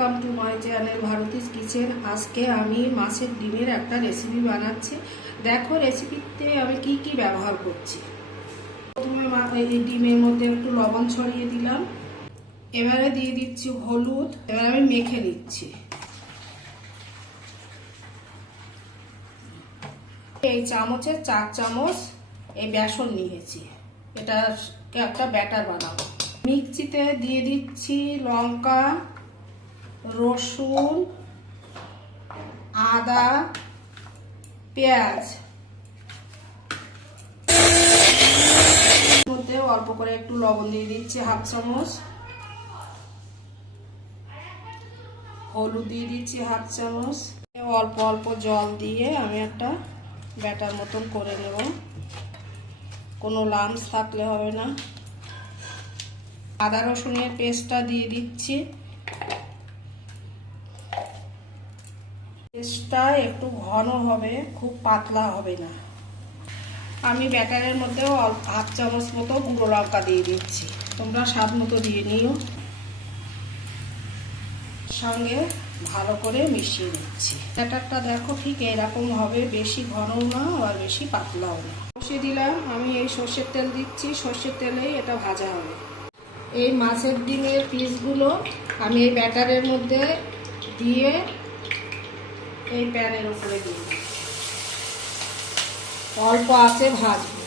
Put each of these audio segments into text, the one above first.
Welcome to my channel Bharati's kitchen. আজকে আমি মাছের ডিমের একটা রেসিপি বানাচ্ছি। দেখো রেসিপিতে আমি কি কি ব্যবহার করছি। প্রথমে এই ডিমের মধ্যে একটু লবণ ছড়িয়ে দিলাম, এবারে দিয়ে দিচ্ছি হলুদ, এবার আমি মেখে দিচ্ছি। এই চামচের 4 চামচ এই বেসন নিয়েছি, এটা একটা ব্যাটার বানাবো। মিক্সিতে দিয়ে দিচ্ছি লঙ্কা, রসুন, আদা, পেঁয়াজ, মধ্যে অল্প করে একটু লবণ দিয়ে দিচ্ছি, 1/2 চামচ হলুদ দিয়ে দিচ্ছি, 1/2 চামচ। অল্প অল্প জল দিয়ে আমি একটা ব্যাটার মতন করে নেব, কোনো লাম্পস থাকলে হবে না। আদা রসুনের পেস্টটা দিয়ে দিচ্ছি, পেস্টটা একটু ঘন হবে, খুব পাতলা হবে না। আমি ব্যাটারের মধ্যেও 1/2 চামচ মতো গুঁড়ো লঙ্কা দিয়ে দিচ্ছি, তোমরা স্বাদ মতো দিয়ে নিও। সঙ্গে ভালো করে মিশিয়ে নিচ্ছি। ব্যাটারটা দেখো ঠিক এরকম হবে, বেশি ঘনও না আর বেশি পাতলাও না। বসিয়ে দিলাম, আমি এই সর্ষের তেল দিচ্ছি, সর্ষের তেলেই এটা ভাজা হবে। এই মাছের ডিমের পিসগুলো আমি এই ব্যাটারের মধ্যে দিয়ে এই প্যানের উপরে দিয়ে অল্প আঁচে ভাজবো।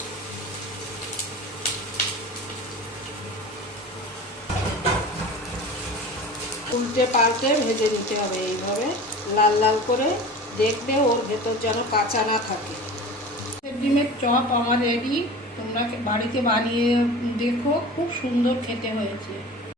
উল্টে পাল্টে ভেজে নিতে হবে এইভাবে লাল লাল করে, দেখবে ওর ভেতর যেন কাঁচা না থাকে। ডিমের চপ আমার রেডি, তোমরা বাড়িতে বানিয়ে দেখো, খুব সুন্দর খেতে হয়েছে।